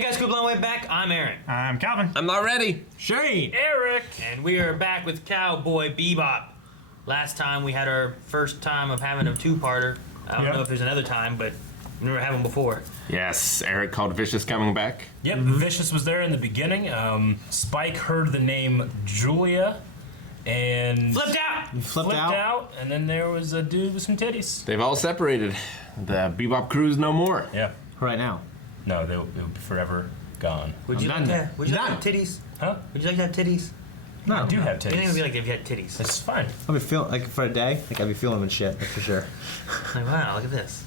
Hey guys, cool way back. I'm Aaron. I'm Calvin. I'm not ready. Shane. Eric. And we are back with Cowboy Bebop. Last time we had our first time of having a two-parter. I don't know if there's another time, but we never had one before. Yes, Eric called Vicious coming back. Yep, Vicious was there in the beginning. Spike heard the name Julia and Flipped out! flipped out, and then there was a dude with some titties. They've all separated. The Bebop crew's no more. Yeah. Right now. No, they'll be forever gone. Would you like to have titties? Huh? Would you like to have titties? No, I do have I think it would be titties. like if you had titties. It's fine. I'll be feeling like for a day. Like I'll be feeling them and shit, like, for sure. Like, wow, look at this.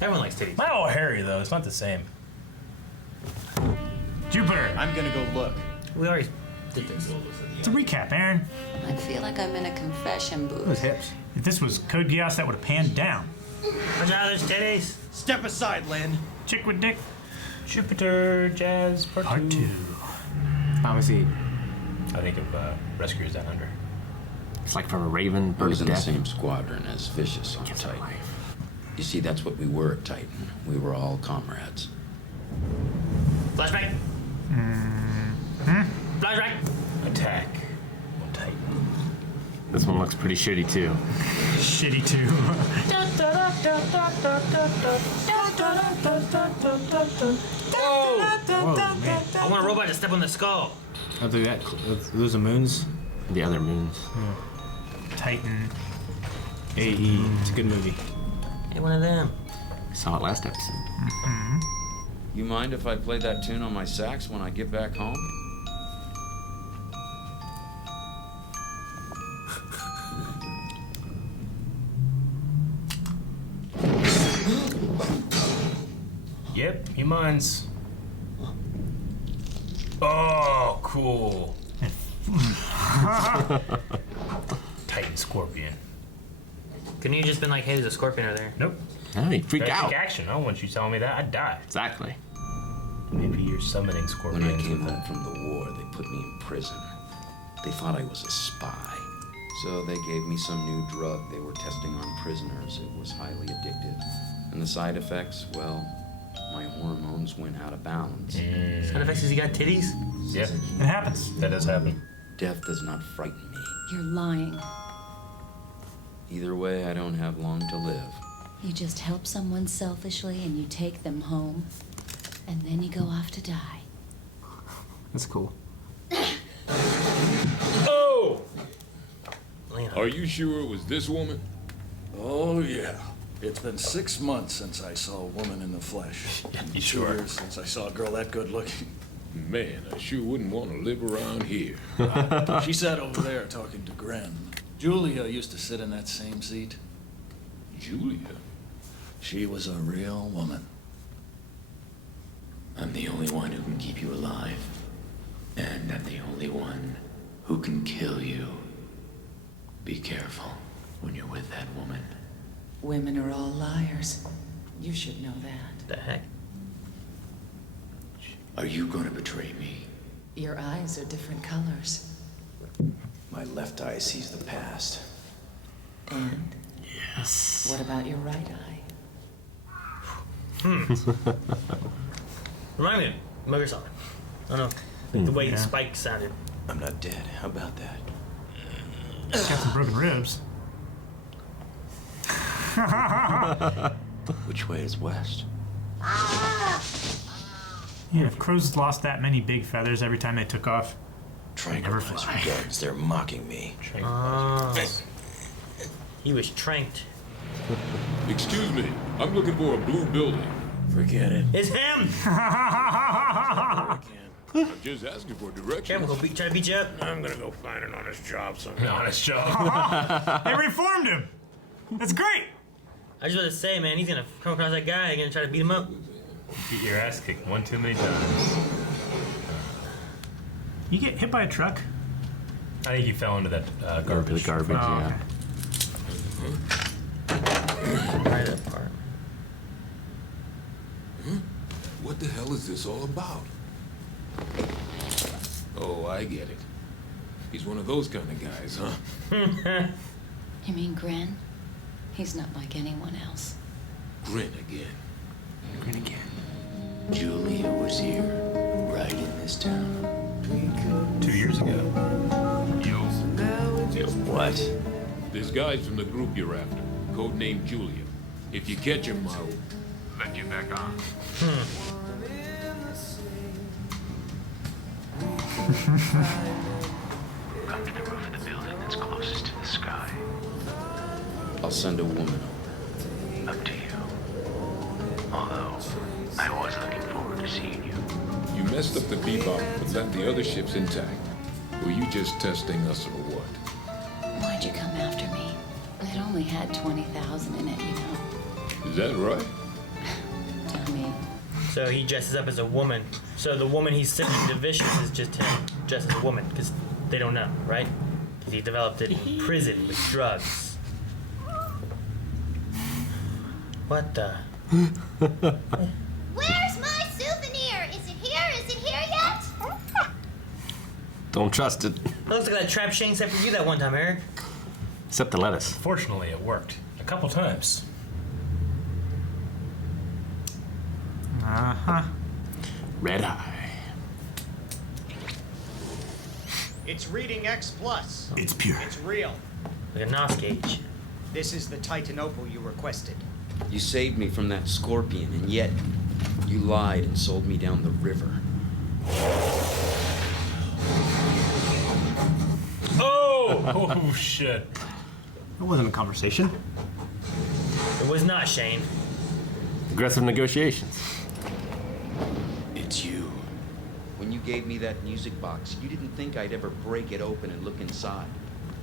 Everyone likes titties. Mine are all hairy though. It's not the same. Jupiter. I'm gonna go look. We already did this. It's a recap, Aaron. I feel like I'm in a confession booth. Hips. If this was Code Geass, that would have panned down. Watch out, there's titties. Step aside, Lynn. Chick with dick. Jupiter Jazz Part 2. Pharmacy. I think of Rescuers Down Under. It's like from a Raven, I Bird was of in the Death. same squadron as Vicious on Titan. You see, that's what we were at Titan. We were all comrades. Flashback. Flashback. Attack on Titan. This one looks pretty shitty too. Shitty too. Whoa, man. I want a robot to step on the skull. I'll do that. Those are moons. The other moons. Titan. AE. It's a good movie. Hey, one of them. I saw it last episode. You mind if I play that tune on my sax when I get back home? Yep, he minds. Oh, cool. Titan Scorpion. Couldn't you just been like, hey, there's a scorpion over there? Nope. Oh, he freaked Gotta out. take action. I don't want you telling me that. I'd die. Exactly. Maybe you're summoning When scorpions. I came with home from the war, they put me in prison. They thought I was a spy. So they gave me some new drug they were testing on prisoners. It was highly addictive. And the side effects, well, my hormones went out of balance. Side effects is he got titties? Yeah, it happens. That does happen. Death does not frighten me. You're lying. Either way, I don't have long to live. You just help someone selfishly and you take them home. And then you go off to die. That's cool. Oh! Are you sure it was this woman? Oh, yeah. It's been 6 months since I saw a woman in the flesh. You 2 sure? years since I saw a girl that good looking. Man, I sure wouldn't want to live around here. She sat over there talking to Gren. Julia used to sit in that same seat. Julia? She was a real woman. I'm the only one who can keep you alive. And I'm the only one who can kill you. Be careful when you're with that woman. Women are all liars. You should know that. The heck? Are you going to betray me? Your eyes are different colors. My left eye sees the past. And Yes. what about your right eye? Remind me of Mugger Solid. I don't know. Like the way Spike sounded. I'm not dead. How about that? Got some broken ribs. Which way is west? Yeah, if crows lost that many big feathers every time they took off. Tranquilize your guards. They're mocking me. He was tranked. Excuse me, I'm looking for a blue building. Forget it. It's him! I'm just asking for directions. Cameron will try to beat you up. I'm gonna go find an honest job An somehow. honest job. They reformed him. That's great. I just want to say, man, he's gonna come across that guy and gonna try to beat him up. Get your ass kicked one too many times. You get hit by a truck? I think you fell into that garbage. The garbage, Oh, yeah. Right that part. What the hell is this all about? Oh, I get it. He's one of those kind of guys, huh? You mean Gren? He's not like anyone else. Grin again. Grin again. Julia was here. What? This guy's from the group you're after, codenamed Julia. If you catch him, I'll let you back on. Come to the roof of the building that's closest to the sky. I'll send a woman over. Up to you. Although, I was looking forward to seeing you. You messed up the Bebop, but left the other ships intact. Were you just testing us or what? Why'd you come after me? It only had 20,000 in it, you know. Is that right? Dummy. So he dresses up as a woman. So the woman he's sending to Vicious is just him dressed as a woman, because they don't know, right? Because he developed it in prison with drugs. What the? Where's my souvenir? Is it here? Is it here yet? Don't trust it. That looks like that trap Shane set for you that one time, Eric. Except the lettuce. Fortunately, it worked. A couple times. Uh-huh. Red eye. It's reading X+. It's pure. It's real. Like a NOS gauge. This is the Titan opal you requested. You saved me from that scorpion, and yet you lied and sold me down the river. Oh shit. It wasn't a conversation. It was not Shane. Aggressive negotiations. It's you. When you gave me that music box, you didn't think I'd ever break it open and look inside.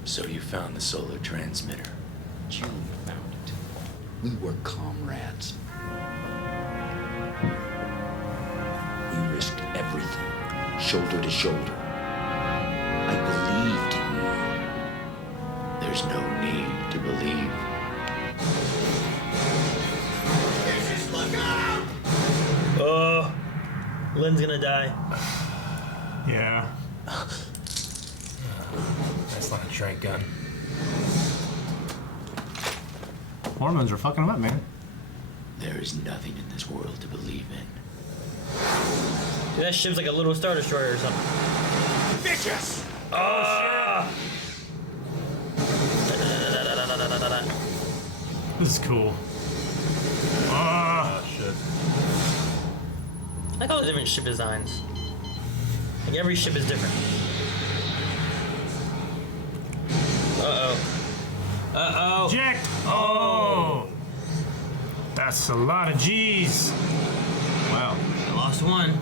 So you found the solar transmitter. Julia found it. We were comrades. We risked everything, shoulder to shoulder. I believed in you. There's no need to believe. Oh, Lynn's gonna die. Yeah. That's not a trank gun. Hormones are fucking him up, man. There is nothing in this world to believe in. Dude, that ship's like a little Star Destroyer or something. Vicious! Ah! This is cool. Ah. Oh shit. I like all the different ship designs. Like every ship is different. Uh-oh. Uh-oh. Jack! Oh! That's a lot of G's. Wow. I lost one.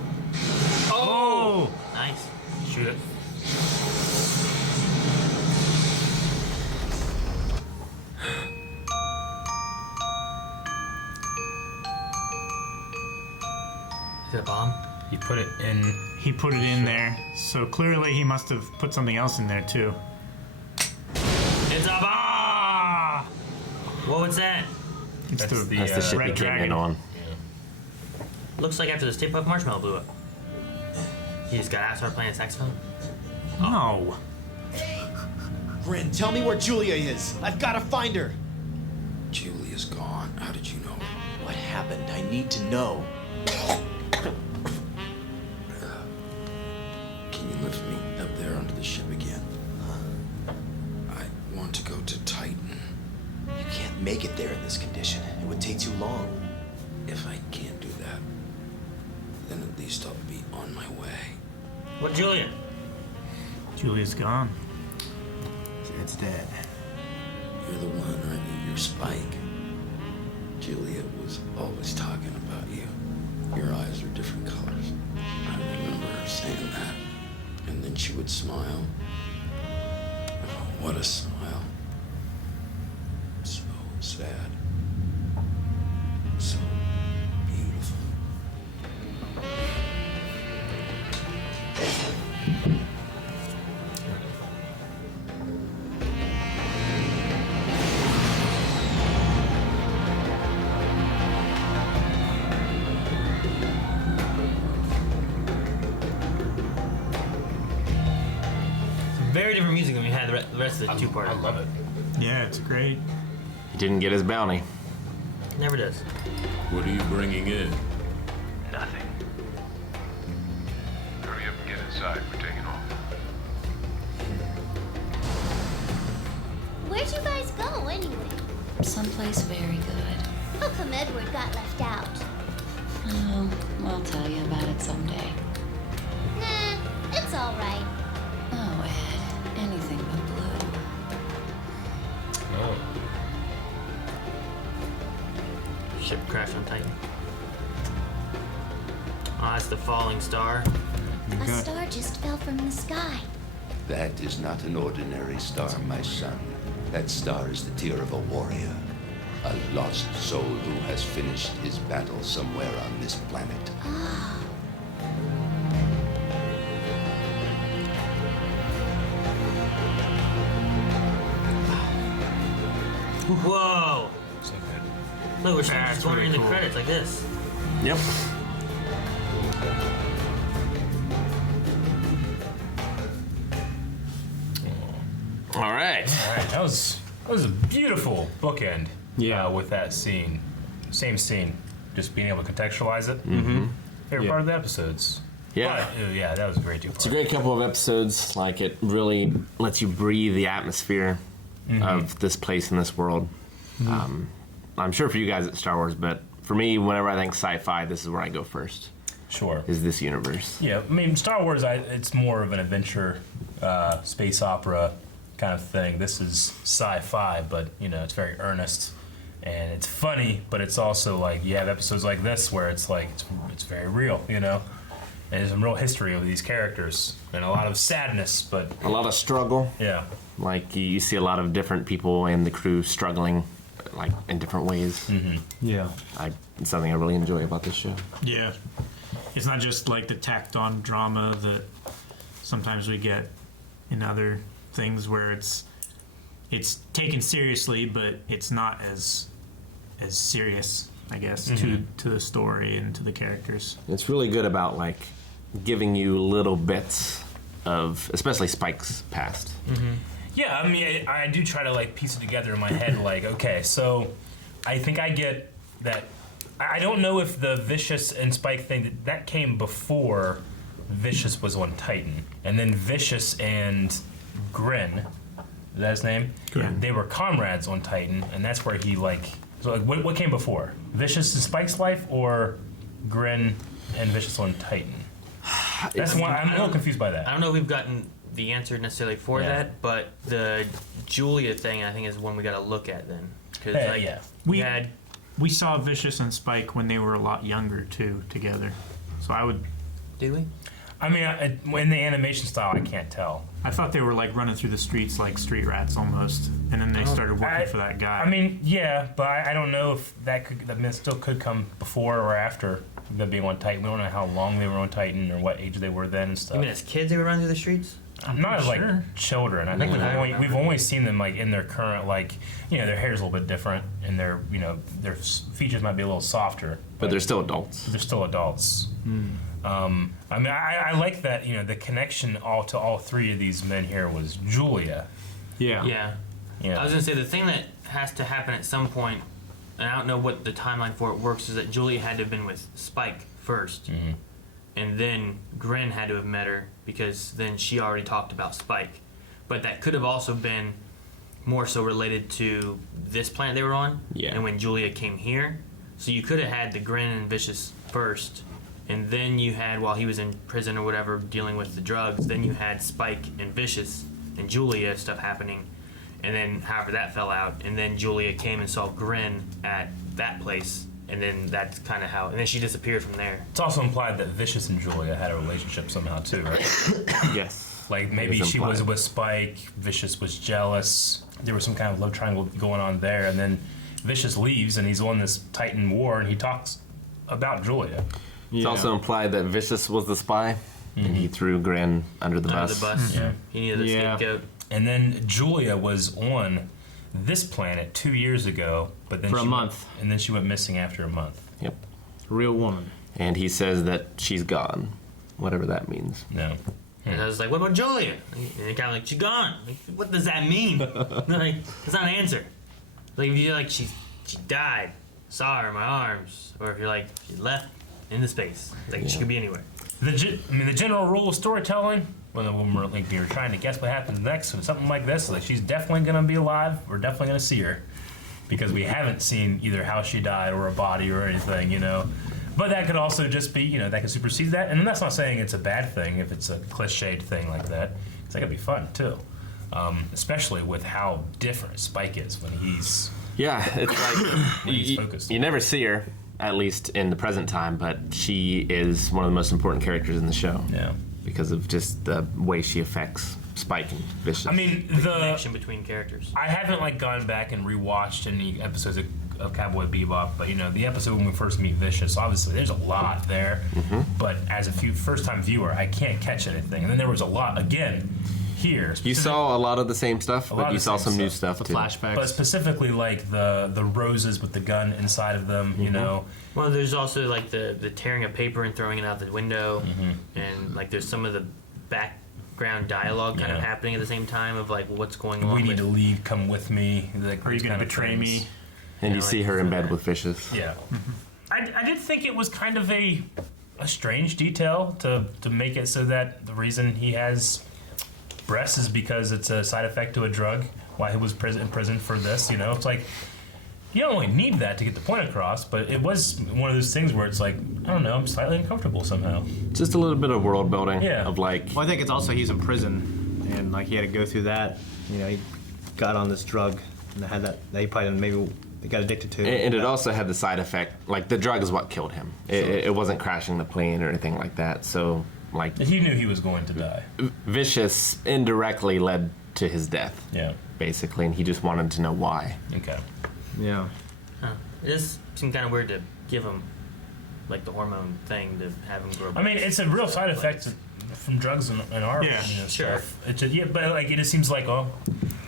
Oh! Nice. Shoot it. Is it a bomb? You put it in. He put it in there, so clearly he must have put something else in there too. It's a bomb! Ah! What was that? It's That's the, That's the ship Red he came Dragon. in on. Looks like after the Stay Puft Marshmallow blew up. He just got out and started playing saxophone. No. Grin, tell me where Julia is. I've got to find her. Julia's gone. How did you know? What happened? I need to know. Can you lift me up there onto the ship again? I want to go to Titan. You can't make it there in this condition. It would take too long. If I can't do that, then at least I'll be on my way. What, Julia? Julia's gone. It's dead. You're the one, aren't you? You're Spike. Julia was always talking about you. Your eyes are different colors. I remember her saying that. And then she would smile. Oh, what a smile. So sad. So beautiful. Very different music than we had the rest of the two-part. I love it. Yeah, it's great. He didn't get his bounty. Never does. What are you bringing in? Nothing. Hurry up and get inside. We're taking off. Where'd you guys go, anyway? Someplace very good. How come Edward got left out? Oh, I'll tell you about it someday. Nah, it's all right. Oh, Ed, anything but blue. Oh. Ship crash on Titan. Oh, that's the falling star. A star just fell from the sky. That is not an ordinary star, my son. That star is the tear of a warrior. A lost soul who has finished his battle somewhere on this planet. Ah. Whoa! So good. Look, we're just going pretty in the cool. credits like this. Yep. All right. All right, that was a beautiful bookend. Yeah. With that scene, same scene, just being able to contextualize it. Mm-hmm. Favorite Yeah. part of the episodes. Yeah. But, yeah, that was a great two. It's a great couple of episodes. Like, it really lets you breathe the atmosphere of this place and this world. I'm sure for you guys it's Star Wars, but for me, whenever I think sci-fi, this is where I go first. Sure. Is this universe? Yeah, I mean, Star Wars, it's more of an adventure, space opera kind of thing. This is sci-fi, but, it's very earnest. And it's funny, but it's also like, you have episodes like this where it's like, it's very real, And there's some real history of these characters and a lot of sadness, but... A lot of struggle. Yeah. Like, you see a lot of different people in the crew struggling, like, in different ways. Yeah. It's something I really enjoy about this show. Yeah. It's not just like the tacked on drama that sometimes we get in other things where it's taken seriously, but it's not as serious, I guess, to the story and to the characters. It's really good about, like, giving you little bits of, especially Spike's past. Yeah, I mean, I do try to, like, piece it together in my head, like, okay, so I think I get that. I don't know if the Vicious and Spike thing, that came before Vicious was on Titan. And then Vicious and Grin, is that his name? Grin. They were comrades on Titan, and that's where he, like... So, like, what came before? Vicious and Spike's life, or Grin and Vicious on Titan? That's one. I'm a little confused by that. I don't know if we've gotten the answer necessarily for that, but the Julia thing, I think, is one we got to look at then. Because yeah. We saw Vicious and Spike when they were a lot younger too together, so I would. Did we? I mean, in the animation style, I can't tell. I thought they were like running through the streets like street rats almost, and then they started working for that guy. I mean, yeah, but I don't know if that still could come before or after them being on Titan. We don't know how long they were on Titan or what age they were then and stuff. You mean as kids they would run through the streets? Not as like children. I think we've only seen them like in their current, like, their hair's a little bit different and their their features might be a little softer. But they're still adults. They're still adults. I mean, I like that, the connection to all three of these men here was Julia. Yeah. I was gonna say the thing that has to happen at some point, and I don't know what the timeline for it works, is that Julia had to have been with Spike first, and then Grin had to have met her because then she already talked about Spike. But that could have also been more so related to this planet they were on, and when Julia came here. So you could have had the Grin and Vicious first, and then you had, while he was in prison or whatever dealing with the drugs, then you had Spike and Vicious and Julia stuff happening, and then however that fell out, and then Julia came and saw Grin at that place, and then that's kind of how, and then she disappeared from there. It's also implied that Vicious and Julia had a relationship somehow too, right? Yes. Like maybe she was with Spike, Vicious was jealous, there was some kind of love triangle going on there, and then Vicious leaves and he's on this Titan war and he talks about Julia. It's also implied that Vicious was the spy, and he threw Grin under the bus. Yeah. He needed a scapegoat. And then Julia was on this planet 2 years ago, but then for a month, and then she went missing after a month. Yep. Real woman. And he says that she's gone, whatever that means. No. And I was like, what about Julia? And they're kind of like, she's gone. Like, what does that mean? Like, it's not an answer. Like, if you're like, she died, saw her in my arms, or if you're like, she left into space. Like, she could be anywhere. The general rule of storytelling, when we're like we were trying to guess what happens next, and something like this, like she's definitely gonna be alive. We're definitely gonna see her because we haven't seen either how she died or a body or anything, you know. But that could also just be, you know, that could supersede that. And that's not saying it's a bad thing if it's a cliched thing like that. Because that could be fun too, especially with how different Spike is when he's it's like you never see her, at least in the present time, but she is one of the most important characters in the show. Yeah. Because of just the way she affects Spike and Vicious. I mean, the connection between characters. I haven't like gone back and rewatched any episodes of Cowboy Bebop, but you know, the episode when we first meet Vicious, obviously there's a lot there. But as a first-time viewer, I can't catch anything. And then there was a lot again here. You saw a lot of the same stuff, but you saw some new stuff too. Flashbacks. But specifically, like the roses with the gun inside of them, you know. Well, there's also like the tearing of paper and throwing it out the window, and like there's some of the background dialogue kind of happening at the same time of like what's going on. We need to leave. Come with me. Like, Are you going to betray me? And you see her in bed with Vicious. Yeah. I did think it was kind of a strange detail to make it so that the reason he has breasts is because it's a side effect to a drug. Why he was in prison for this, you know? It's like, you don't really need that to get the point across, but it was one of those things where it's like, I don't know, I'm slightly uncomfortable somehow. Just a little bit of world building. Yeah. Of like. Well, I think it's also he's in prison, and like he had to go through that. You know, he got on this drug and had that he probably maybe got addicted to. And it also had the side effect, like the drug is what killed him. It wasn't crashing the plane or anything like that. So, like. He knew he was going to die. Vicious indirectly led to his death. Yeah. Basically, and he just wanted to know why. Okay. Yeah. It just seemed kind of weird to give him like the hormone thing to have him grow. I mean, it's a real side effect from drugs and our Yeah, you know, sure. stuff. It's but like it just seems like, oh,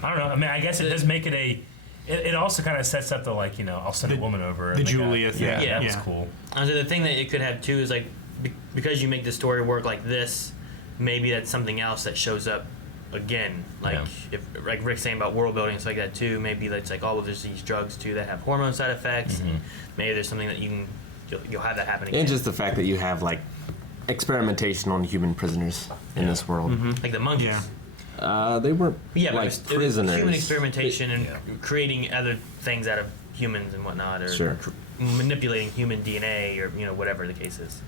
I don't know. I mean, I guess it does make it it also kind of sets up the like, you know, I'll send a woman over. The Julia thing. Yeah, that was cool. And so the thing that it could have too is like because you make the story work like this, maybe that's something else that shows up again. Like if like Rick's saying about world building and stuff like that too. Maybe it's like oh, well, there's these drugs too that have hormone side effects. And maybe there's something that you'll have that happen again. And just the fact that you have like experimentation on human prisoners in this world. Like the monkeys. They weren't Yeah, like but it was prisoners. human experimentation and creating other things out of humans and whatnot, or manipulating human DNA, or you know whatever the case is.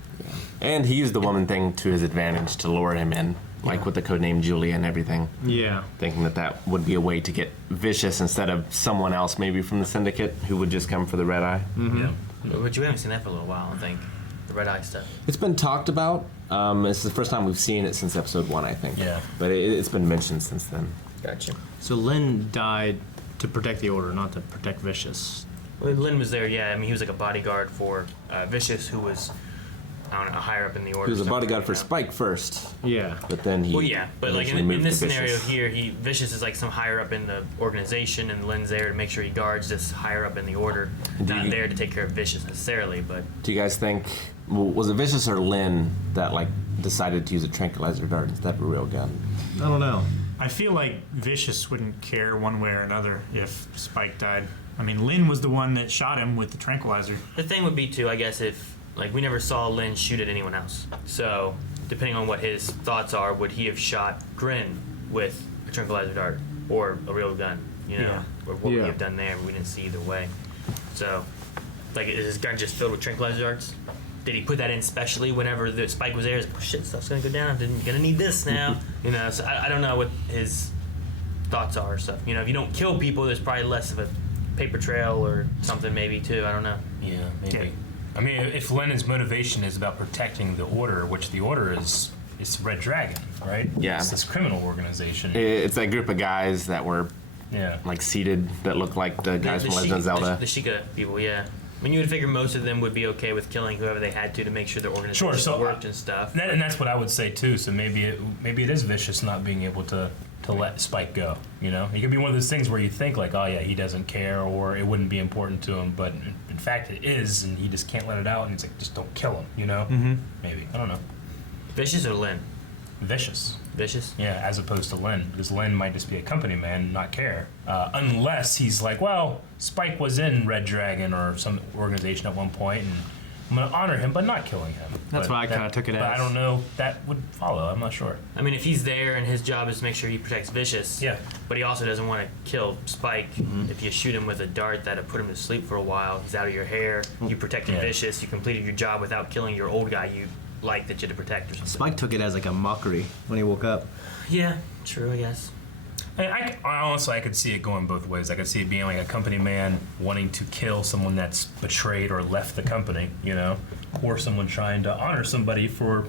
And he used the woman thing to his advantage to lure him in, like with the codename Julia and everything. Yeah. Thinking that would be a way to get Vicious instead of someone else, maybe from the Syndicate, who would just come for the Red Eye. Yeah. But you haven't seen that for a little while, I think. The Red Eye stuff. It's been talked about. It's the first time we've seen it since episode 1, I think. Yeah. But it's been mentioned since then. Gotcha. So Lynn died to protect the Order, not to protect Vicious. Well, Lynn was there, yeah. I mean, he was like a bodyguard for Vicious, who was, I don't know, higher up in the Order. He was a bodyguard for Spike first. Yeah. But then he. Well, yeah, but like eventually in moved this to scenario Vicious. here, Vicious is like some higher up in the organization, and Lynn's there to make sure he guards this higher up in the Order. Not there to take care of Vicious necessarily, but. Do you guys think, was it Vicious or Lynn that like decided to use a tranquilizer dart instead of a real gun? I don't know. I feel like Vicious wouldn't care one way or another if Spike died. I mean, Lynn was the one that shot him with the tranquilizer. The thing would be too, I guess, if like we never saw Lynn shoot at anyone else. So depending on what his thoughts are, would he have shot Grin with a tranquilizer dart or a real gun? You know, or what would he have done there? We didn't see either way. So, like, is his gun just filled with tranquilizer darts? Did he put that in specially whenever the Spike was there? Oh shit, stuff's gonna go down. Gonna need this now. You know, so I don't know what his thoughts are or stuff. You know, if you don't kill people, there's probably less of a paper trail or something maybe too. I don't know. Yeah, maybe. Yeah. I mean, if Lennon's motivation is about protecting the Order, which the Order is Red Dragon, right? Yeah. It's this criminal organization. It's that group of guys that were like seated that look like the guys from Legend of Zelda. The Sheikah people, yeah. I mean, you would figure most of them would be okay with killing whoever they had to make sure their organization worked and stuff. And that's what I would say too. So maybe it is Vicious not being able to let Spike go. You know, it could be one of those things where you think like, oh yeah, he doesn't care, or it wouldn't be important to him, but in fact it is, and he just can't let it out, and he's like, just don't kill him. You know? Maybe, I don't know. Vicious or Lynn? Vicious. Vicious? Yeah, as opposed to Lynn, because Lynn might just be a company man, not care. Unless he's like, well, Spike was in Red Dragon or some organization at one point, and I'm going to honor him, but not killing him. That's what I kind of took it but as. I don't know that would follow. I'm not sure. I mean, if he's there and his job is to make sure he protects Vicious, Yeah. but he also doesn't want to kill Spike. If you shoot him with a dart that'll put him to sleep for a while, he's out of your hair. You protected Vicious. You completed your job without killing your old guy you like that you had to protect or something. Spike took it as like a mockery when he woke up. Yeah, true, I guess. I honestly, I could see it going both ways. I could see it being like a company man wanting to kill someone that's betrayed or left the company, you know, or someone trying to honor somebody for,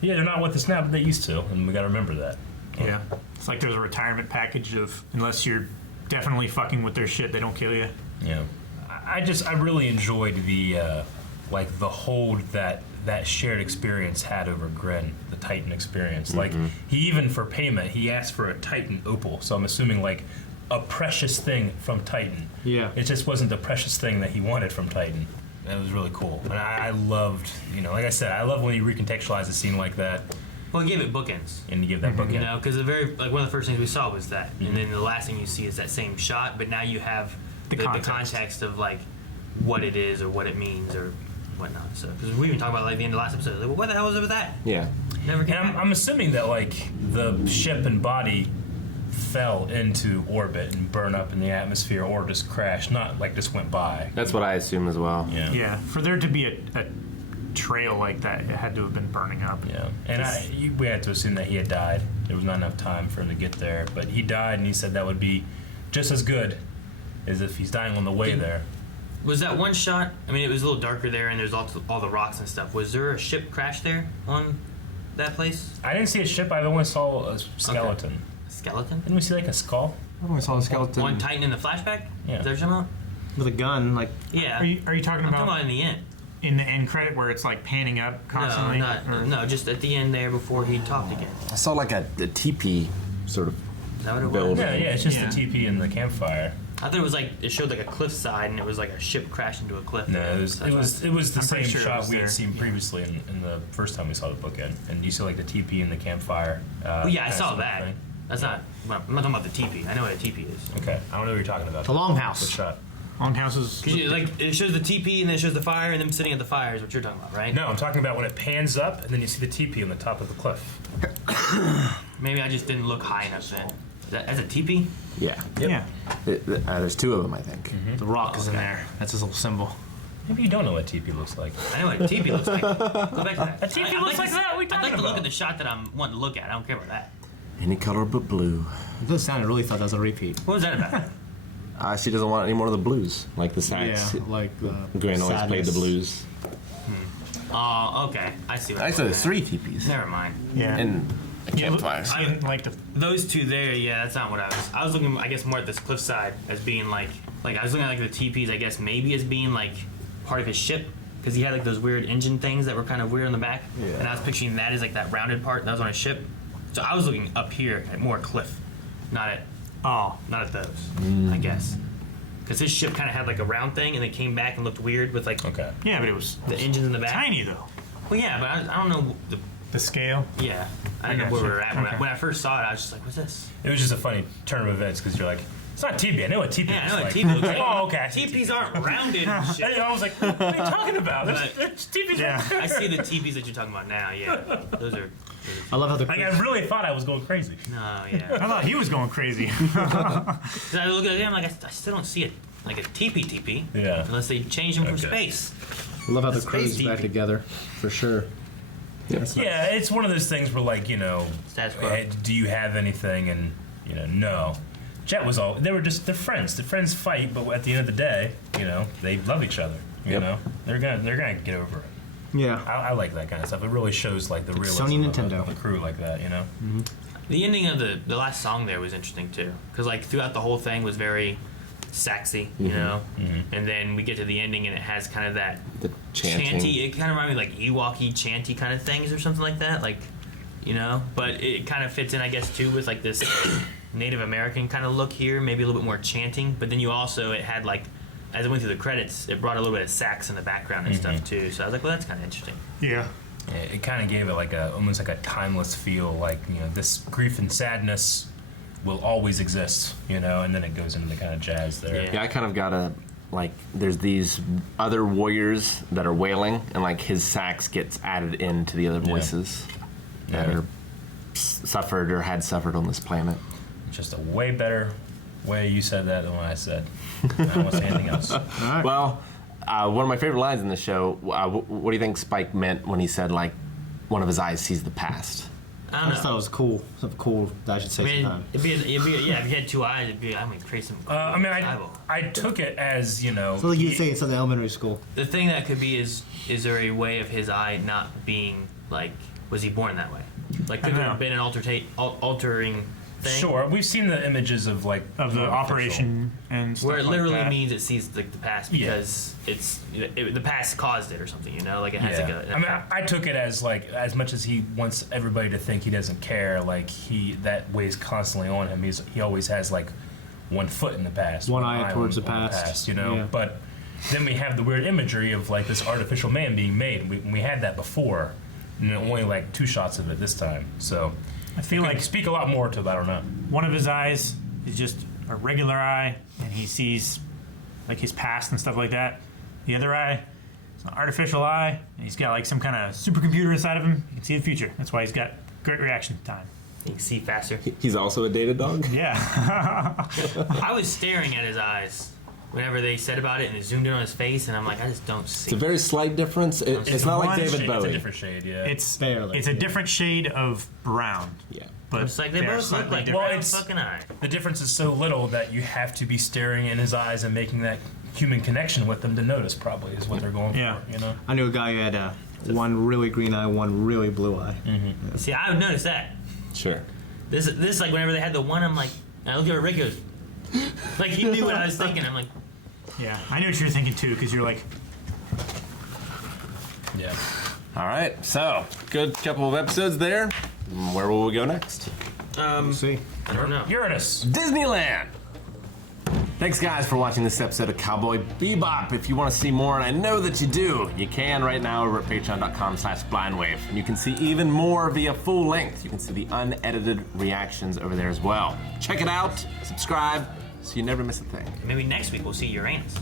they're not with us now, but they used to, and we got to remember that. Yeah. It's like there's a retirement package of, unless you're definitely fucking with their shit, they don't kill you. Yeah. I really enjoyed the, like, the hold that shared experience had over Grin, the Titan experience. Like, he even, for payment, he asked for a Titan opal. So I'm assuming, like, a precious thing from Titan. Yeah. It just wasn't the precious thing that he wanted from Titan. And it was really cool. And I loved, like I said, I love when you recontextualize a scene like that. Well, he gave it bookends. And you give that bookend. You know, because one of the first things we saw was that. And then the last thing you see is that same shot, but now you have the context of, like, what it is or what it means or whatnot. So, because we even talked about like the end of the last episode, like, well, what the hell was it with that? Yeah. Never came And back. I'm assuming that like the ship and body fell into orbit and burn up in the atmosphere, or just crashed, not like just went by. That's what I assume as well. Yeah. Yeah. For there to be a trail like that, it had to have been burning up. Yeah. And we had to assume that he had died. There was not enough time for him to get there, but he died, and he said that would be just as good as if he's dying on the way there. Was that one shot? I mean, it was a little darker there, and there's all the rocks and stuff. Was there a ship crash there on that place? I didn't see a ship. I only saw a skeleton. Okay. A skeleton? Didn't we see like a skull? I only saw a skeleton. One Titan in the flashback? Yeah. Is that what you're talking about? With a gun, like. Yeah. Are you talking I'm about? talking about in the end. In the end credit where it's like panning up constantly? No, just at the end there before he talked again. I saw like a teepee sort of Is that what it build. was? Yeah, it's just a teepee in the campfire. I thought it was like it showed like a cliffside and it was like a ship crashed into a cliff. No, it was the I'm same pretty sure it shot was we there. had seen previously in the first time we saw the bookend, and you see like the teepee in the campfire. Well, yeah, I kinda saw sort of that. thing. That's not. I'm not talking about the teepee. I know what a teepee is. Okay, I don't know what you're talking about. The longhouse. What shot? Longhouses. Cause like it shows the teepee and then it shows the fire and them sitting at the fire is what you're talking about, right? No, I'm talking about when it pans up and then you see the teepee on the top of the cliff. Maybe I just didn't look high enough then. That's a teepee? Yeah. Yeah. There's two of them, I think. The rock is in there. That's his little symbol. Maybe you don't know what teepee looks like. I know what a teepee looks like. Go back to that. A teepee looks like that. I'd like to look at the shot that I'm wanting to look at. I don't care about that. Any color but blue. This sounded really thought that was a repeat. What was that about? She doesn't want any more of the blues, like the sax. Yeah, like Gran always played the sadness. blues. Oh, okay. I see what I I'm said looking there's at. 3 teepees. Never mind. Yeah. And a campfire. I didn't like the. Those two there, yeah, that's not what I was. I was looking, I guess, more at this cliffside as being like I was looking at like the teepees, I guess, maybe as being like part of his ship because he had like those weird engine things that were kind of weird on the back, and I was picturing that as like that rounded part that was on his ship. So I was looking up here at more cliff, not at those, I guess. Because his ship kind of had like a round thing, and then came back and looked weird with like Yeah, but it was the engines in the back. tiny though. Well, yeah, but I don't know The scale. Yeah, I didn't know where we were at. Okay. When I first saw it, I was just like, "What's this?" It was just a funny turn of events because you're like, it's not teepee. I know what teepee Yeah, I looks know what like. teepee looks like. Oh, okay. I see Teepees aren't rounded and shit. And I was like, what are you talking about? But- There's teepees. Yeah. I see the teepees that you're talking about now. Yeah, those are. I love how the Like, I really thought I was going crazy. No, I yeah. thought he was going crazy. 'Cause I look at it, I'm like, I still don't see it like a teepee. Yeah. Unless they change them from Okay. space. I love how The the crew's space back teepee. together, for sure. Yeah, it's one of those things where, like, Status quo. hey, do you have anything? And, no. Jet was they're friends. The friends fight, but at the end of the day, they love each other. You know? They're gonna get over it. Yeah. I like that kind of stuff. It really shows, like, the realism Sony of Nintendo. the crew like that, The ending of the last song there was interesting too, because like throughout the whole thing was very sexy, you know. And then we get to the ending and it has kind of that The chanting. chanty. It kind of reminded me like Ewok-y chanty kind of things or something like that, like But it kind of fits in, I guess, too, with like this Native American kind of look here, maybe a little bit more chanting. But then it had like, as it went through the credits, it brought a little bit of sax in the background and stuff too. So I was like, well, that's kind of interesting. Yeah. It kind of gave it like almost like a timeless feel, like this grief and sadness will always exist, and then it goes into the kind of jazz there. Yeah. Yeah, I kind of got like there's these other warriors that are wailing, and like his sax gets added into the other voices that are suffered or had suffered on this planet. Just a way better way you said that than what I said. I don't want to say anything else. Right. Well, one of my favorite lines in the show. What do you think Spike meant when he said like one of his eyes sees the past? I just thought it was cool. Something cool that I should say sometime. It'd be, yeah, if you had two eyes, it'd be, I mean, create some. I took it as, you know. So like you'd say in something elementary school. The thing that could be is there a way of his eye not being, like, was he born that way? Like, could there have been an altering thing? Sure, we've seen the images of, like, of the operation and stuff where it literally like that. means it sees the past because the past caused it or something, you know? Like, it has like a. I mean, I took it as, like, as much as he wants everybody to think he doesn't care, like, that weighs constantly on him. He always has, like, one foot in the past. One eye towards the past. You know? Yeah. But then we have the weird imagery of, like, this artificial man being made. We had that before, and only, like, 2 shots of it this time. So I feel like speak a lot more to it, I don't know. One of his eyes is just a regular eye, and he sees like his past and stuff like that. The other eye is an artificial eye, and he's got like some kind of supercomputer inside of him. He can see the future. That's why he's got great reaction time. He can see faster. He's also a data dog? Yeah. I was staring at his eyes whenever they said about it and it zoomed in on his face, and I'm like, I just don't see. It's a very slight difference. It's not like David Bowie. It's a different shade, yeah. It's a different shade of brown. Yeah. But it's like they both look like well, fucking eye. The difference is so little that you have to be staring in his eyes and making that human connection with them to notice. Probably is what they're going for. You know. I knew a guy who had one really green eye, one really blue eye. Mm-hmm. See, I would notice that. Sure. This like whenever they had the one, I'm like, and I look at Rick, goes, like he knew what I was thinking. I'm like, yeah, I knew what you were thinking too, because you're like, yeah. All right, so good couple of episodes there. Where will we go next? We'll see. I don't know. Uranus. Disneyland. Thanks, guys, for watching this episode of Cowboy Bebop. If you want to see more, and I know that you do, you can right now over at patreon.com/blindwave. And you can see even more via full length. You can see the unedited reactions over there as well. Check it out, subscribe, so you never miss a thing. Maybe next week we'll see Uranus.